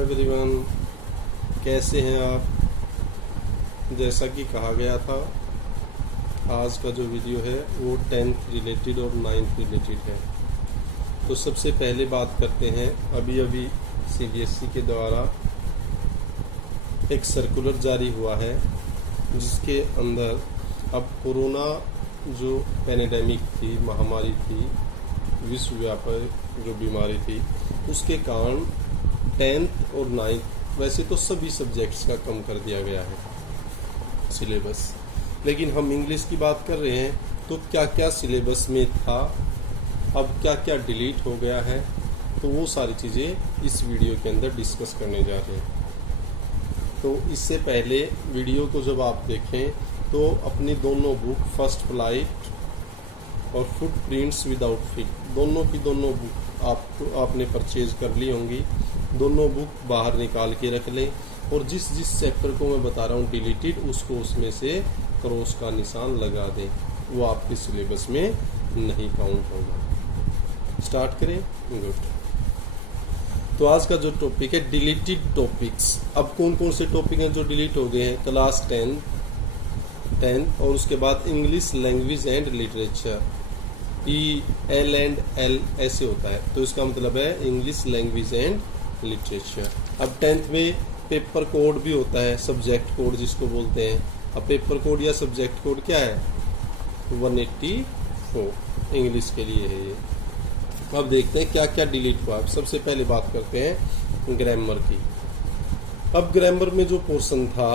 Everyone, कैसे हैं आप। जैसा कि कहा गया था, आज का जो वीडियो है वो 10th रिलेटेड और 9th रिलेटेड है। तो सबसे पहले बात करते हैं, अभी सीबीएसई के द्वारा एक सर्कुलर जारी हुआ है जिसके अंदर अब कोरोना जो पैंडेमिक थी, महामारी थी, विश्वव्यापी जो बीमारी थी, उसके कारण 10th और 9th वैसे तो सभी सब्जेक्ट्स का कम कर दिया गया है सिलेबस, लेकिन हम इंग्लिश की बात कर रहे हैं तो क्या क्या सिलेबस में था, अब क्या क्या डिलीट हो गया है, तो वो सारी चीज़ें इस वीडियो के अंदर डिस्कस करने जा रहे हैं। तो इससे पहले वीडियो को जब आप देखें तो अपनी दोनों बुक फर्स्ट फ्लाइट और फुटप्रिंट्स विदाउट फीट दोनों की दोनों बुक आपने परचेज कर ली होंगी। दोनों बुक बाहर निकाल के रख लें और जिस चैप्टर को मैं बता रहा हूँ डिलीटेड, उसको उसमें से क्रॉस का निशान लगा दें, वो आपके सिलेबस में नहीं काउंट होगा। स्टार्ट करें। गुड। तो आज का जो टॉपिक है डिलीटेड टॉपिक्स। अब कौन कौन से टॉपिक हैं जो डिलीट हो गए हैं? क्लास 10 और उसके बाद English language and literature, EL ऐसे होता है, तो इसका मतलब है इंग्लिश लैंग्वेज एंड लिटरेचर। अब 10th में पेपर कोड भी होता है, सब्जेक्ट कोड जिसको बोलते हैं। अब पेपर कोड या सब्जेक्ट कोड क्या है? 184 इंग्लिश के लिए है ये। अब देखते हैं क्या क्या डिलीट हुआ। सबसे पहले बात करते हैं ग्रामर की। अब ग्रामर में जो पोर्शन था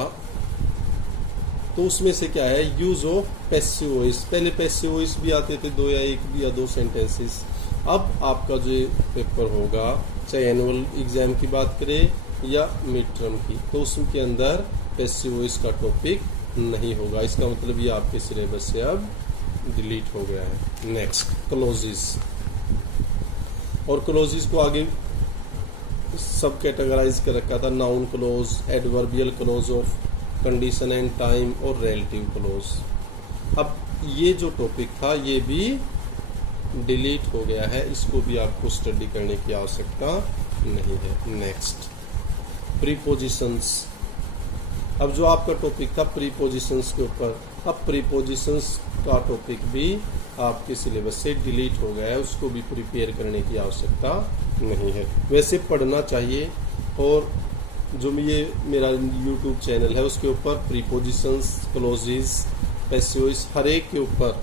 तो उसमें से क्या है, यूज ऑफ पैसिव वॉइस। पहले पैसिव वॉइस भी आते थे, 2 या 1 या 2 सेंटेंसेस। अब आपका जो पेपर होगा, चाहे एनुअल एग्जाम की बात करें या मिड टर्म की, तो उसके अंदर पैसिव वॉइस का टॉपिक नहीं होगा। इसका मतलब ये आपके सिलेबस से अब डिलीट हो गया है। नेक्स्ट क्लोजेस, और क्लोजेस को आगे सब कैटेगराइज कर रखा था, noun close, adverbial close of condition and time और रिलेटिव क्लोज। अब ये जो टॉपिक था ये भी डिलीट हो गया है, इसको भी आपको स्टडी करने की आवश्यकता नहीं है। Next prepositions. अब जो आपका टॉपिक था प्रीपोजिशंस के ऊपर, अब प्रीपोजिशंस का टॉपिक भी आपके सिलेबस से डिलीट हो गया है, उसको भी प्रिपेयर करने की आवश्यकता नहीं है। वैसे पढ़ना चाहिए, और जो ये मेरा YouTube चैनल है उसके ऊपर प्रीपोजिशंस, क्लोजेस, पैसिव वॉइस हर एक के ऊपर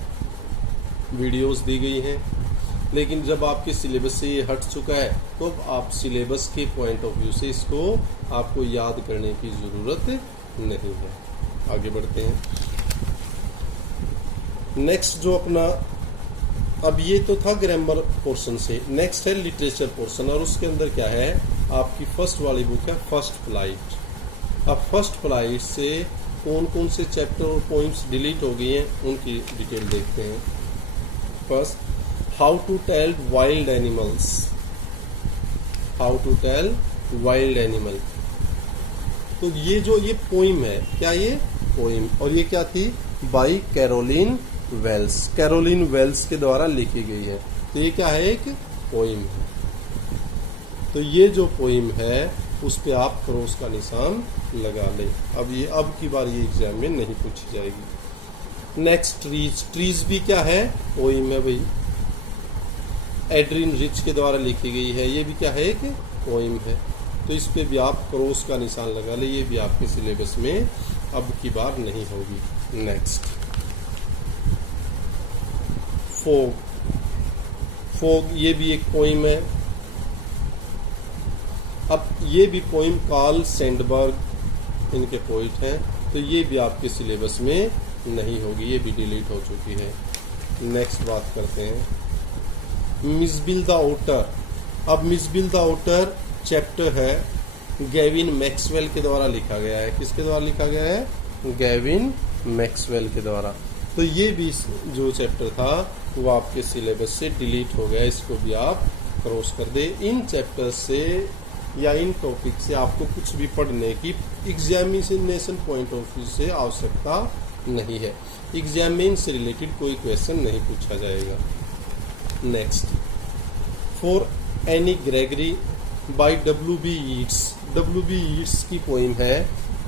वीडियोस दी गई हैं। लेकिन जब आपके सिलेबस से ये हट चुका है तो अब आप सिलेबस के पॉइंट ऑफ व्यू से इसको आपको याद करने की ज़रूरत नहीं है। आगे बढ़ते हैं। नेक्स्ट जो अपना, अब ये तो था ग्रामर पोर्शन से, नेक्स्ट है लिटरेचर पोर्शन, और उसके अंदर क्या है, आपकी फर्स्ट वाली बुक है फर्स्ट फ्लाइट। अब फर्स्ट फ्लाइट से कौन कौन से चैप्टर और पॉइंट्स डिलीट हो गई हैं उनकी डिटेल देखते हैं। First, how to tell wild animals. How to tell wild animal, तो ये जो ये पोइम है, क्या ये पोइम, और ये क्या थी, by Caroline Wells. Caroline Wells के द्वारा लिखी गई है, तो ये क्या है, एक पोइम है। तो ये जो पोइम है उस पे आप क्रॉस का निशान लगा लें। अब की बार ये एग्जाम में नहीं पूछी जाएगी। Next trees. ट्रीज भी क्या है, पोइम है भाई, एड्रिन रिच के द्वारा लिखी गई है, ये भी क्या है, एक पोइम है। तो इस पे भी आप क्रॉस का निशान लगा लें, ये भी आपके सिलेबस में अब की बार नहीं होगी। Next fog. फोग ये भी एक पोइम है। अब ये भी पोइम कार्ल सैंडबर्ग इनके पोइट हैं, तो ये भी आपके सिलेबस में नहीं होगी, ये भी डिलीट हो चुकी है। नेक्स्ट बात करते हैं मिसबिल द आउटर। अब मिसबिल द आउटर चैप्टर है, गैविन मैक्सवेल के द्वारा लिखा गया है। किसके द्वारा लिखा गया है? गैविन मैक्सवेल के द्वारा। तो ये भी जो चैप्टर था वो आपके सिलेबस से डिलीट हो गया, इसको भी आप क्रॉस कर दे। इन चैप्टर से या इन टॉपिक से आपको कुछ भी पढ़ने की एग्जामिनेशन पॉइंट ऑफ व्यू से आवश्यकता नहीं है। एग्जाम में इनसे रिलेटेड कोई क्वेश्चन नहीं पूछा जाएगा। Next, for Anne Gregory by W.B. Yeats। W.B. Yeats की पोइम है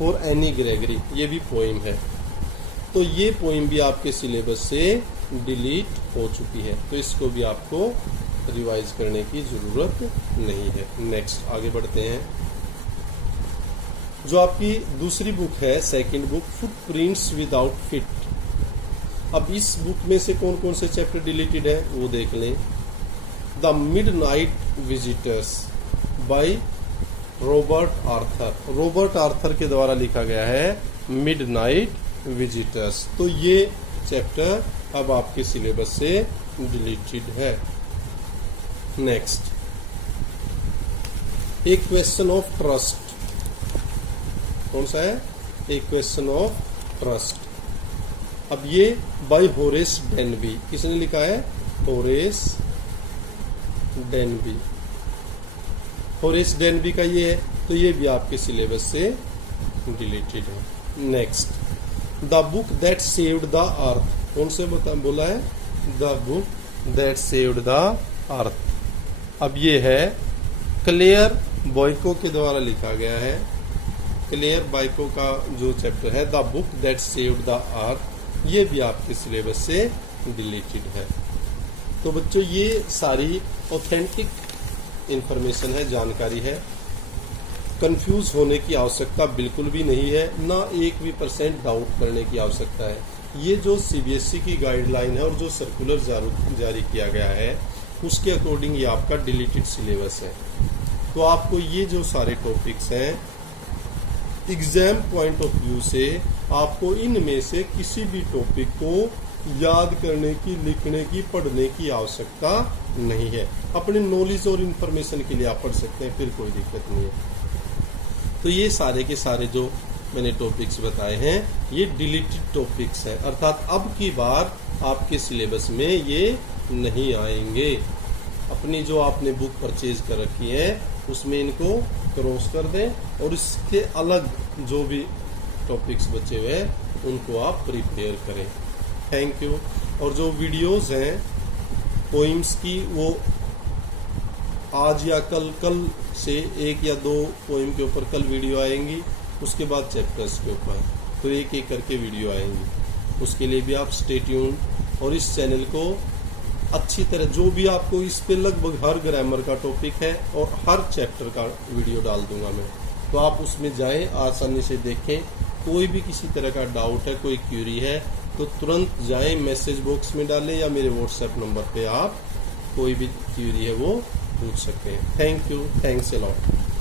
और एनी ग्रेगरी, ये भी पोइम है। तो ये पोइम भी आपके सिलेबस से डिलीट हो चुकी है, तो इसको भी आपको रिवाइज करने की जरूरत नहीं है। नेक्स्ट आगे बढ़ते हैं। जो आपकी दूसरी बुक है, second book, footprints without feet. अब इस बुक में से कौन कौन से चैप्टर डिलीटेड है वो देख लें। The midnight visitors by Robert Arthur. Robert Arthur के द्वारा लिखा गया है मिडनाइट विजिटर्स। तो ये चैप्टर अब आपके सिलेबस से डिलीटेड है। Next, A question of trust. कौन सा है? ए क्वेश्चन ऑफ ट्रस्ट। अब ये बाय होरेस डेनबी। किसने लिखा है? Horace Denby. होरेस डेनबी का ये है, तो ये भी आपके सिलेबस से डिलीटेड है। Next, the book that saved the earth. कौन से बोला है? The book that saved the earth. अब ये है क्लेयर बॉयको के द्वारा लिखा गया है। क्लेयर बॉयको का जो चैप्टर है the book that saved the earth, ये भी आपके सिलेबस से डिलीटेड है। तो बच्चों ये सारी ऑथेंटिक इंफॉर्मेशन है, जानकारी है। कंफ्यूज होने की आवश्यकता बिल्कुल भी नहीं है, ना 1% डाउट करने की आवश्यकता है। ये जो CBSE की गाइडलाइन है और जो सर्कुलर जारी किया गया है उसके अकॉर्डिंग ये आपका डिलीटेड सिलेबस है। तो आपको ये जो सारे टॉपिक्स हैं एग्जाम पॉइंट ऑफ व्यू से आपको इनमें से किसी भी टॉपिक को याद करने की, लिखने की, पढ़ने की आवश्यकता नहीं है। अपने नॉलेज और इन्फॉर्मेशन के लिए आप पढ़ सकते हैं, फिर कोई दिक्कत नहीं है। तो ये सारे के सारे जो मैंने टॉपिक्स बताए हैं ये डिलीटेड टॉपिक्स हैं, अर्थात अब की बार आपके सिलेबस में ये नहीं आएंगे। अपनी जो आपने बुक परचेज कर रखी है उसमें इनको क्रॉस कर दें और इसके अलग जो भी टॉपिक्स बचे हुए हैं उनको आप प्रिपेयर करें। Thank you. और जो वीडियोस हैं पोइम्स की वो आज या कल से 1 या 2 पोइम के ऊपर कल वीडियो आएंगी, उसके बाद चैप्टर्स के ऊपर तो एक एक करके वीडियो आएंगी। उसके लिए भी आप स्टे ट्यून और इस चैनल को अच्छी तरह, जो भी आपको इस पे लगभग हर ग्रामर का टॉपिक है और हर चैप्टर का वीडियो डाल दूंगा मैं, तो आप उसमें जाएं, आसानी से देखें। कोई भी किसी तरह का डाउट है, कोई क्यूरी है तो तुरंत जाएं, मैसेज बॉक्स में डालें या मेरे व्हाट्सएप नंबर पे आप कोई भी क्यूरी है वो पूछ सकते हैं। Thank you, thanks a lot.